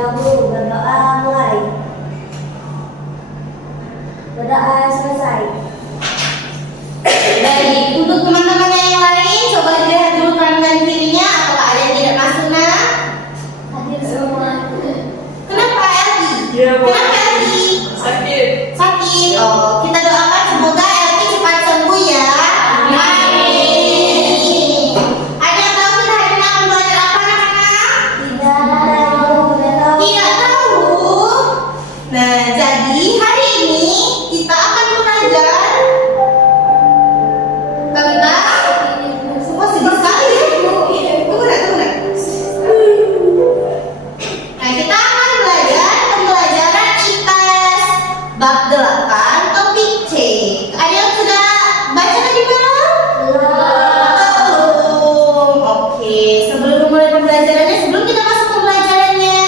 dahulu. Berdoa mulai. Berdoa selesai. Baik, untuk teman-teman yang lain, coba dilihat dulu kanan dan kirinya. Apakah ada yang tidak masuk, nak? Hadir semua. Kenapa, Elvi? Iya, Bu. Kenapa, Elvi? Sakit. Sakit. Oh, kita doakan semoga Elvi cepat sembuh ya. Amin. Ada yang tahu kita hari ini akan belajar apa, anak-anak? Tidak tahu. Nah, jadi hari ini kita akan belajar tentang semua sedih sekali ya. Tunggu nak. Nah, kita akan belajar pembelajaran IPS bab 8 topik C. Ada yang sudah baca tadi malam? Belum. Oke, sebelum mulai pembelajarannya, sebelum kita masuk pembelajarannya,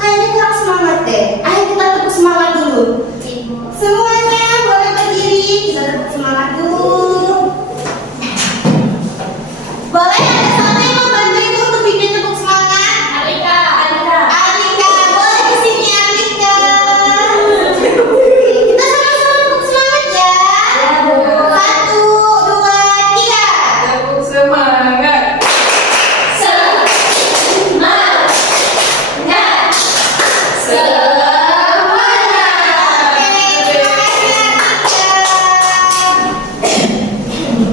kayaknya kurang semangat deh. Ayo kita tepuk semangat dulu. Semuanya boleh berdiri, kita tepuk semangat dulu. Boleh ada satu yang membantu ibu untuk bikin tepuk semangat? Alika, boleh kesini Alika. Kita sama-sama tepuk semangat ya. 1, 2, 3. Tepuk semangat.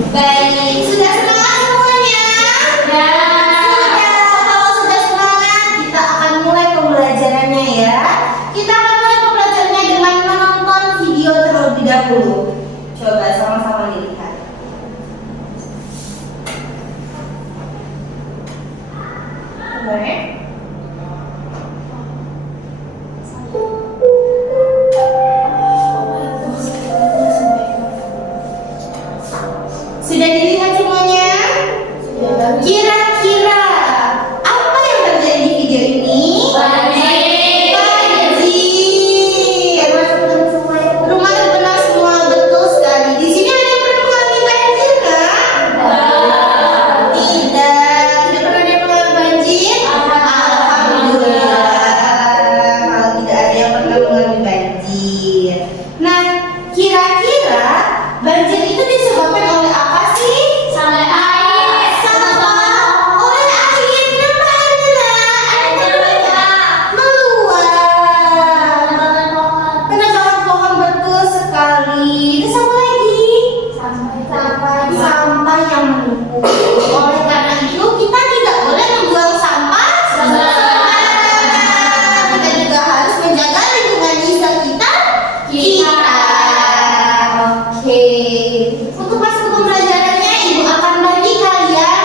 Baik, sudah semangat semuanya? Sudah. Kalau sudah semangat, kita akan mulai pembelajarannya ya. Kita akan mulai pembelajarannya dengan menonton video terlebih dahulu. Coba sama-sama dilihat. Boleh? Sudah dilihat semuanya? Kira-kira apa yang terjadi di video ini? Banjir. Rumah terbenam semua, betul sekali. Di sini ada yang pernah mengalami banjir kan? Tidak pernah ada yang mengalami banjir? Alhamdulillah. Kalau tidak ada yang pernah mengalami banjir. Nah, kira-kira banjir itu disebabkan oleh apa sih? Oleh air. Oleh air. Kenapa airnya? Airnya meluap. Penebangan pohon, betul sekali. Terus apa lagi? Sampah yang menumpuk. Oleh karena itu kita tidak boleh membuang sampah sembarangan. Kita juga harus menjaga lingkungan di sekitar kita. Oke. Untuk masuk ke pembelajarannya, ibu akan bagi kalian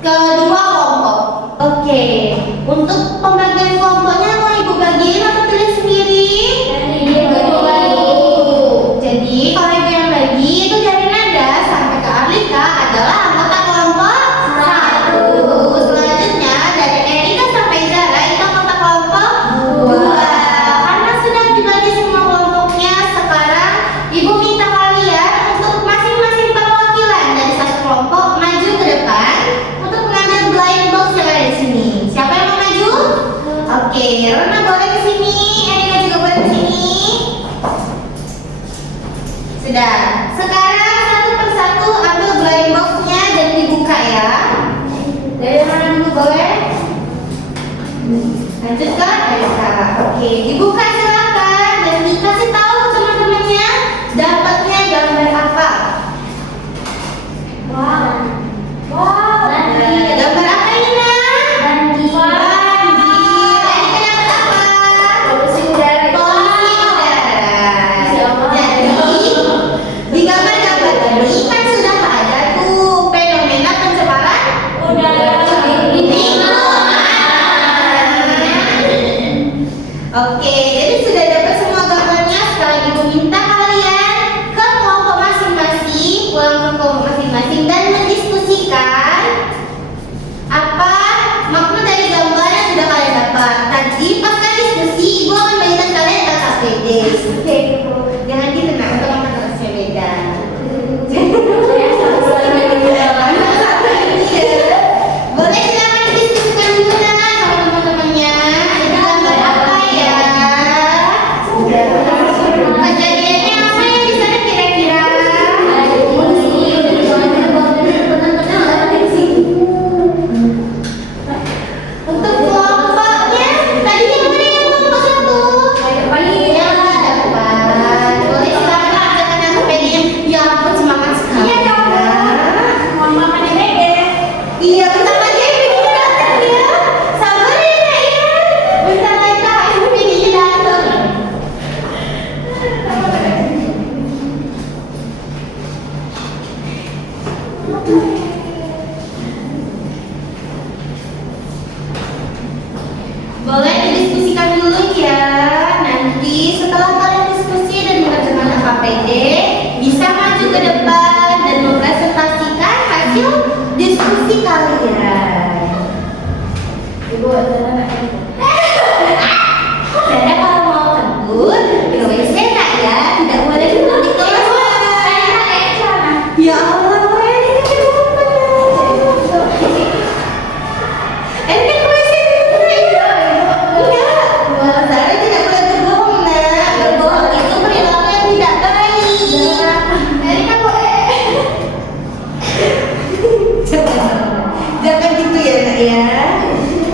ke 2 kelompok. Oke. Untuk pembagian kelompoknya mau ibu bagiin atau pilih sendiri? Ibu bagi. Jadi kalau ibu yang bagi itu dari Nada sampai ke Arlika adalah anggota kelompok 1. Selanjutnya dari Erika sampai Zara itu anggota kelompok 2. Karena sudah dibagi semua kelompoknya, sekarang ibu minta kalian untuk masing-masing perwakilan dari satu kelompok maju ke depan untuk mengambil blind box yang ada di sini. Siapa yang mau maju? Oke, Rona boleh ke sini, Erika juga boleh ke sini. Sudah. Sekarang satu persatu ambil blind box-nya dan dibuka ya. Dari mana dulu boleh? Lanjut ke Erika. Oke, dibuka silakan dan dikasih tahu teman-temannya dapatnya gambar apa. Gambar apa ini, Nak? Banjir. Erika dapat apa? Polusi udara. Jadi di gambar-gambar tadi kan sudah ada tuh fenomena pencemaran udara. Oke, jadi sudah dapat semua gambarnya. Sekarang ibu minta kalian ke kelompok masing-masing, pulang ke kelompok masing-masing dan mendiskusikan apa makna dari gambar yang sudah kalian dapat. Tadi pas kalian diskusi, ibu akan bagikan kalian KKPD. Jangan gitu, Nak, untuk makan rasanya beda. Boleh silakan diskusikan dulu, Nak, sama teman-temannya. Ada Boleh didiskusikan dulu ya. Nanti setelah kalian diskusi dan mengerjakan KPD, bisa maju ke depan dan mempresentasikan hasil diskusi kalian. Ibu ada Jadi kalau mau kentut, ke WC nak ya, tidak boleh kentut di kelas. Ya Allah, ini kan ke WC dulu ya. Enggak, saya tidak boleh berbohong nak. Berbohong itu perilaku yang tidak baik. Jadi kan boleh. Jangan gitu ya nak ya.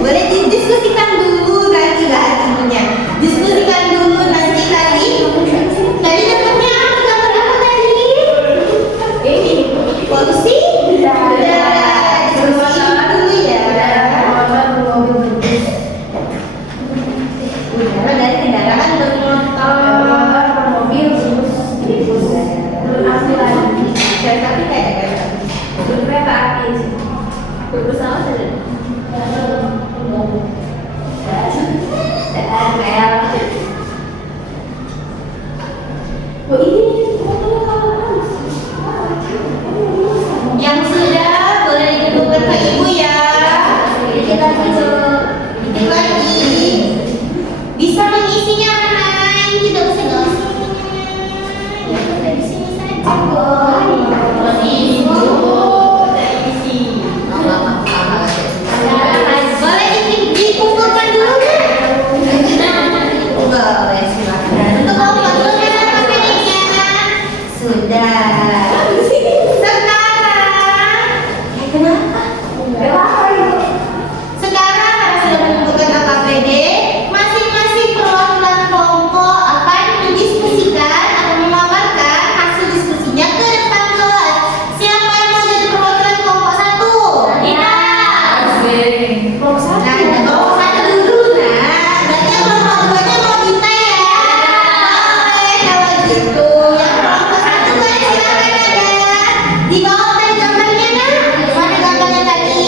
Boleh didiskusikan dulu nanti intinya. Diskusikan dulu nanti tadi. Tadi dapatnya apa gambar apa tadi? Ini polusi. Udah. Diskusikan dulu ya. Udara dari kendaraan bermotor, mobil, kereta api kayak kereta api. Bersama saja. yang sudah boleh dikumpulkan ke ibu ya. Dikit lagi tuh. Dikit lagi. Bisa mengisinya mana? Tidak usah diisi. Ya sudah di sini saja. Boleh dikumpulkan dulu kan? Boleh, silakan. Untuk kelompok dulu ya, KPD-nya. Sudah. Sekarang karena sudah menentukan KPD, masing-masing perwakilan kelompok akan mendiskusikan atau memaparkan hasil diskusinya ke depan kelas. Siapa yang mau jadi perwakilan kelompok satu? Nah, kelompok satu dulu nah. Berarti yang kelompok duanya mau kita ya. Boleh kalau gitu. Yang kelompok satu kan silakan ada. Di bawah dari gambarnya nah. Mana gambarnya tadi?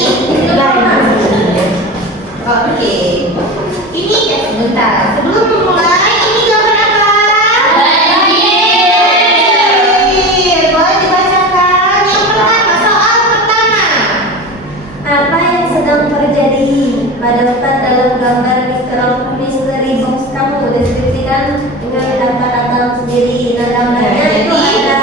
Oke. Ini sebentar. Sebelum memulai, ini gambar apa? Boleh dibacakan. Yang pertama, soal pertama. Apa yang sedang terjadi pada hutan dalam gambar misteri box kamu? Deskripsikan dengan kata-kata sendiri. Nah, gambarnya itu ada.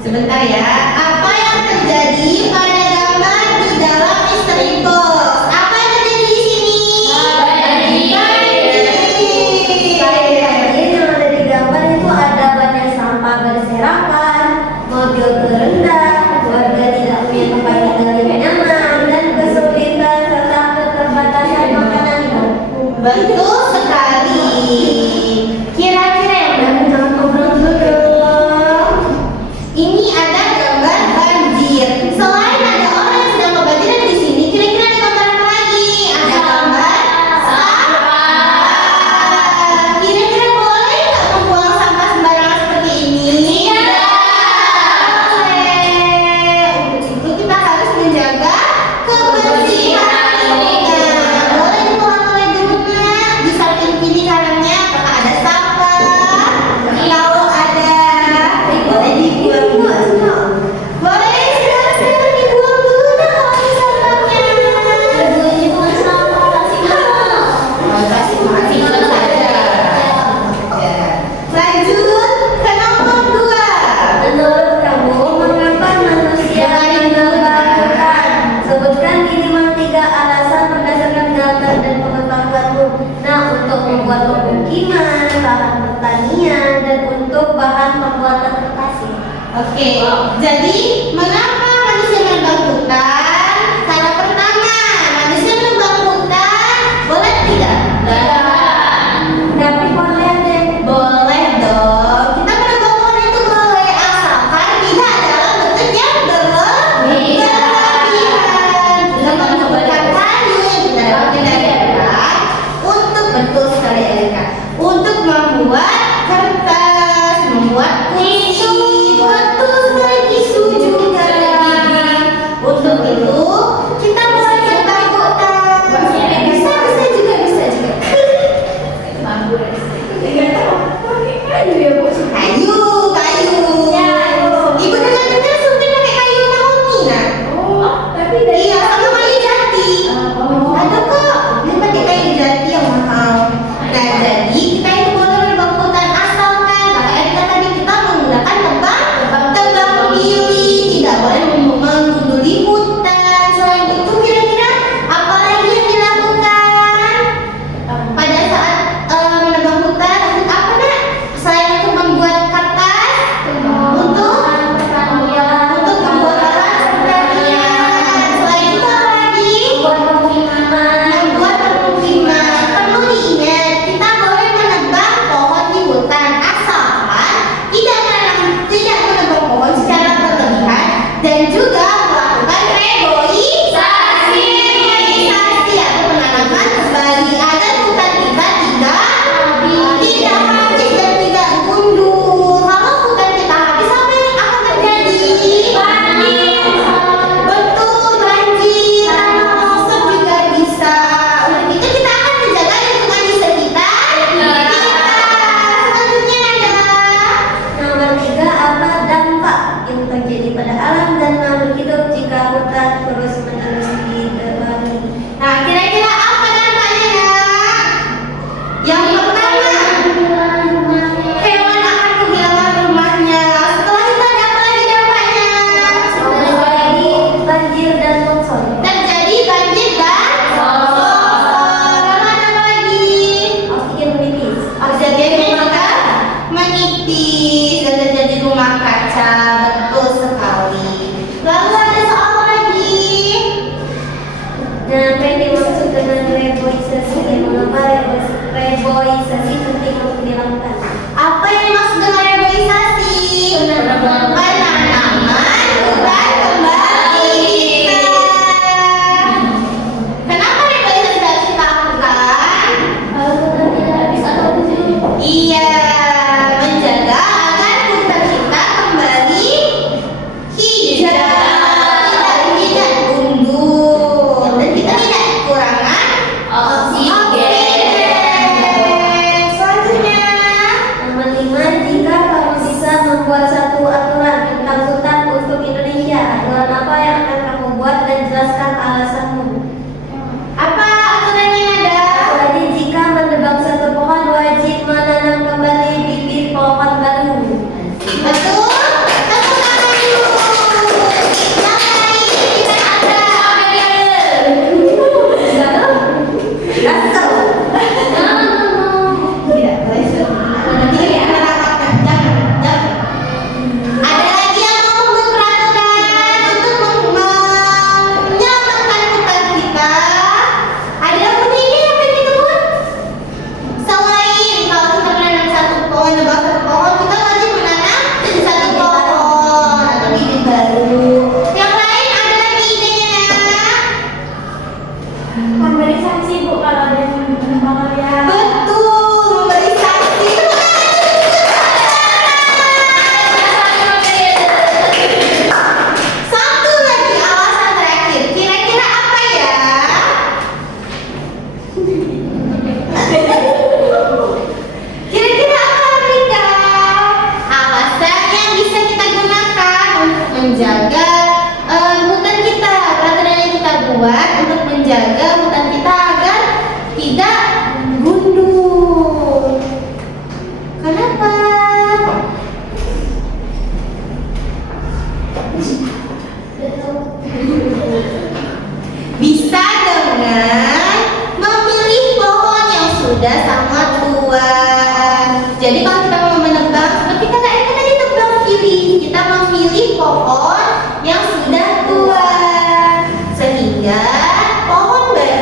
Sebentar ya. Apa yang terjadi pada gambar di dalam misteri box? Apa yang terjadi di sini? Jadi yang ada di gambar itu ada banyak sampah berserakan, mobil terendah, warga tidak punya tempat tinggal yang nyaman, dan kesulitan serta keterbatasan makanan. Betul sekali. Kira-kira yang udah jangan ngobrol dulu dong. Ini ada gambar banjir. Selain ada orang yang sedang kebanjiran di sini, kira-kira ada gambar apa lagi? Ada gambar sampah. Kira-kira boleh nggak membuang sampah sembarangan seperti ini? Boleh. Untuk itu kita harus menjaga kebersihan lingkungan. Boleh dibuang di rumah. Di samping kiri kanannya apakah ada sampah? Kalau ada, boleh dibuang dulu. Boleh silakan dibuang dulu nah kalau ada sampahnya. Kasih saja. Lanjut ke nomor 2. Menurut kamu, mengapa manusia menambah hutan? Sebutkan minimal 3 alasan berdasarkan data dan pengetahuanmu. Nah, untuk membuat pemukiman, bahan pertanian, dan untuk bahan pembuatan kertas. Oke, jadi mengapa manusia menebang hutan? Cara pertama, manusia menebang hutan boleh tidak? Tapi boleh deh. Boleh dong. Kita menebang pohon itu boleh asalkan tidak dalam bentuk yang berlebihan. Kita menggunakan kayu yang kita dapatkan dari hutan untuk betul sekali Erika. Untuk membuat kertas, membuat kunci, betul sekali suju. Nah, apa yang dimaksud dengan reboisasi dan mengapa reboisasi penting untuk dilakukan? Apa yang dimaksud dengan reboisasi? Penanaman hutan kembali. Kenapa reboisasi harus kita lakukan? Kalau tidak habis atau Iya, menjaga agar hutan kita kembali hijau, tidak gundul, dan kita tidak kekurangan oksigen. Selanjutnya, Nomor 5, jika kamu bisa membuat satu aturan tentang hutan untuk Indonesia, aturan apa yang akan kamu buat dan jelaskan alasanmu? apa aturannya ada? Jadi jika menebang satu pohon wajib menanam kembali bibit pohon baru. Betul? Tepuk tangan dulu. Yang lain kita ada. Asal. Tidak boleh nanti merapatkan jam. Ada lagi yang mau membuat peraturan untuk menyelamatkan hutan kita? Ada yang punya ide apa yang kita buat? Selain kalau kita menanam satu pohon, nebang satu pohon, kita wajib menanam satu pohon atau bibit baru. Yang lain ada lagi idenya, nak? Memberi sanksi Bu kalau ada yang menebang Betul, memberi sanksi. Satu lagi alasan terakhir. Kira-kira apa ya? Kira-kira apa, Rika? Alasan yang bisa kita gunakan untuk menjaga hutan kita. Peraturan yang kita buat untuk menjaga hutan kita agar tidak gundul. Kenapa? Bisa dengan memilih pohon yang sudah sangat tua. Jadi kalau kita mau menebang, seperti kata Eka tadi tebang pilih, kita memilih pohon yang sudah tua, sehingga pohon baru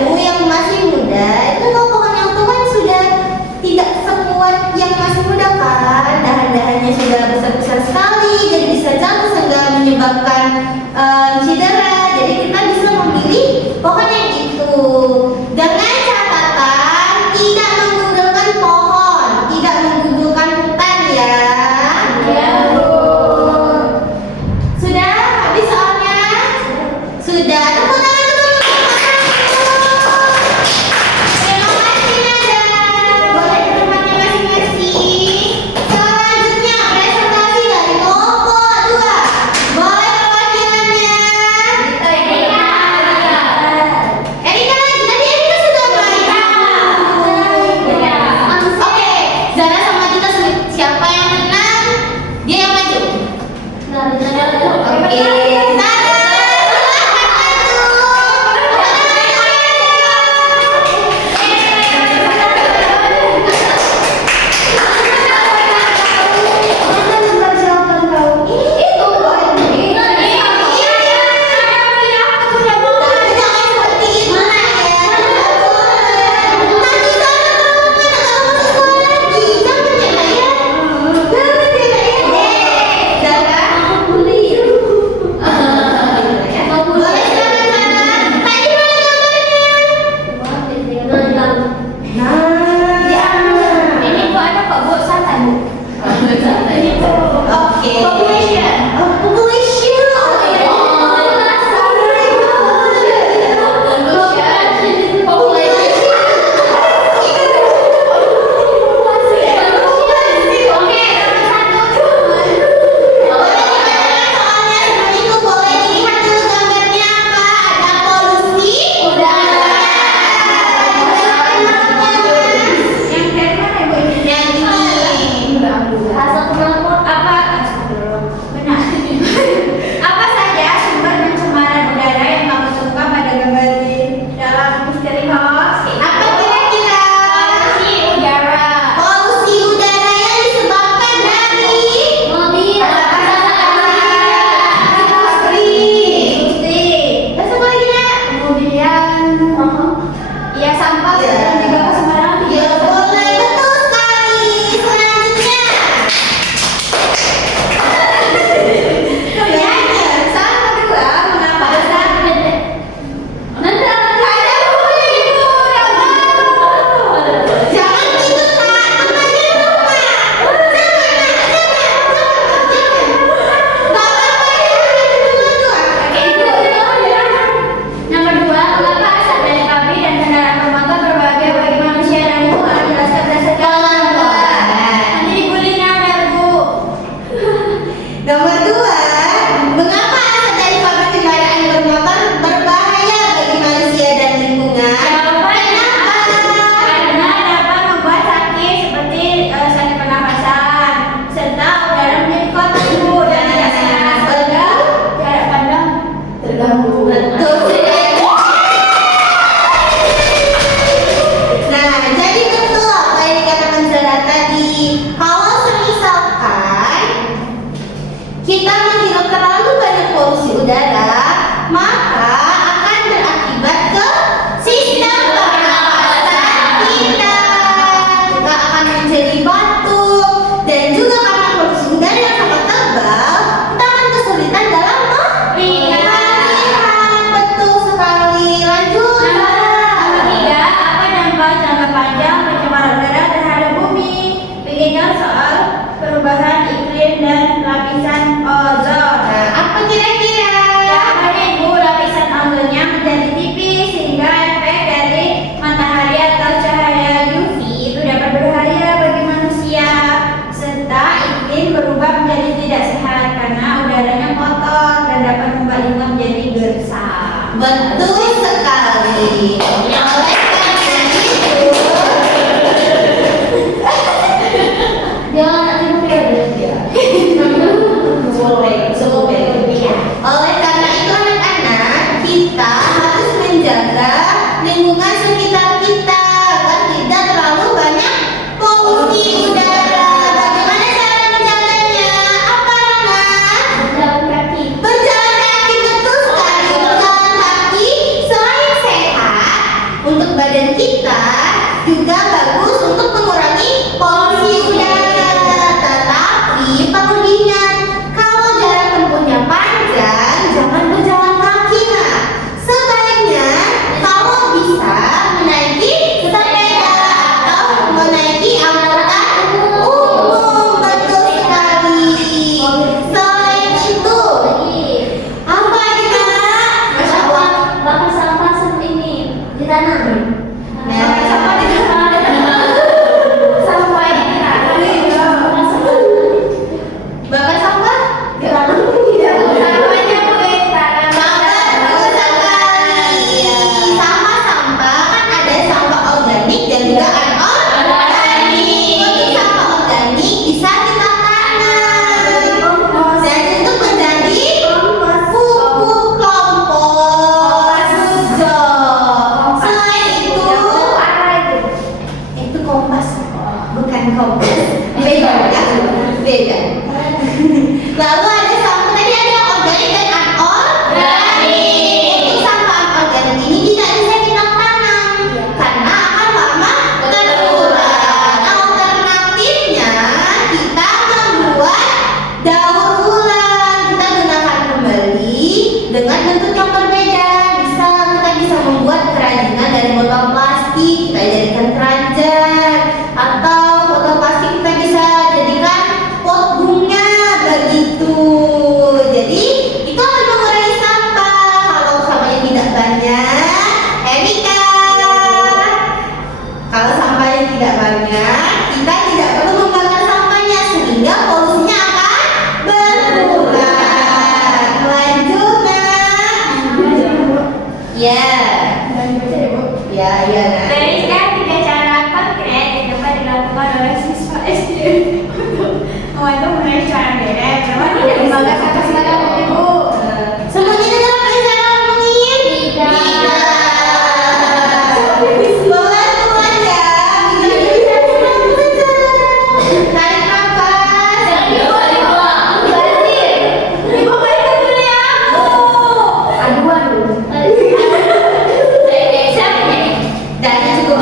Oleh karena itu, Jangan nanti mungkin ya. oleh karena itu anak-anak, kita harus menjaga lingkungan sekitar kita agar tidak terlalu banyak polusi udara. Bagaimana cara menjaganya? Apa anak? Jalan kaki. Berjalan kaki, betul sekali. Berjalan kaki selain sehat untuk badan kita, juga bagus untuk mengurangi polusi udara. Tetapi perlu diingat, kalau jarak tempuhnya panjang, jangan berjalan kaki nak. Sebaiknya kalau bisa menaiki sepeda atau menaiki angkutan umum. Betul sekali. Selain itu, apa lagi nak? Masya Allah. Bakar sampah seperti ini ditanam. Nah, Sampah ditanam. Sampah ini bakar sampah? Sampahnya boleh ditanam. Bagus sekali. Sampah-sampah kan ada sampah organik dan juga anorganik. Untuk sampah organik bisa kita tanam dan itu menjadi pupuk kompos juga. Selain itu kompas, bukan kompos. Beda ya, beda. Lalu ada sampah tadi ada yang organik dan anorganik. Untuk sampah anorganik ini tidak bisa kita tanam karena akan lama terurai. Alternatifnya kita membuat daur ulang. Kita gunakan kembali dengan bentuk yang berbeda. Kita bisa membuat kerajinan dari botol plastik, kita jadikan keranjang, atau botol plastik kita bisa jadikan pot bunga begitu. Jadi itu akan mengurangi sampah. Kalau sampahnya tidak banyak, Erika, kalau sampahnya tidak banyak, kita tidak perlu membakar sampahnya sehingga polusinya akan berkurang. Lanjut nak. Ya, ya, ya nak. Berikan 3 cara konkret yang dapat dilakukan oleh siswa SD untuk mengenai cara deret. Berapa tidak membakar sampah sembarangan, Ibu? Semuanya dengar apa yang saya ngomongin? Tidak. Pelan-pelan ya. Bisa tarik nafas. Ibu berikan dulu ya aku. Aduan. Siapa ini? Dan cukup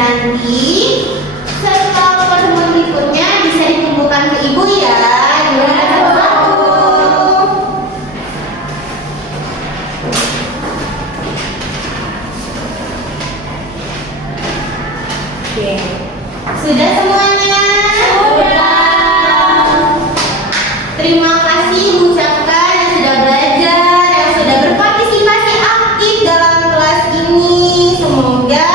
Nanti serta pertemuan berikutnya bisa dikumpulkan ke ibu ya. Gimana satu-satu? Oke. Sudah semuanya? Terima kasih ucapkan yang sudah belajar, yang sudah berpartisipasi aktif dalam kelas ini. Semoga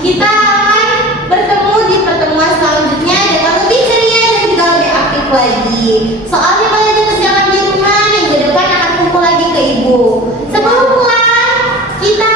kita akan bertemu di pertemuan selanjutnya dengan lebih ceria dan juga lebih aktif lagi. Soalnya kalian kerjakan di rumah, minggu depan akan kumpul lagi ke ibu. Sebelum pulang, kita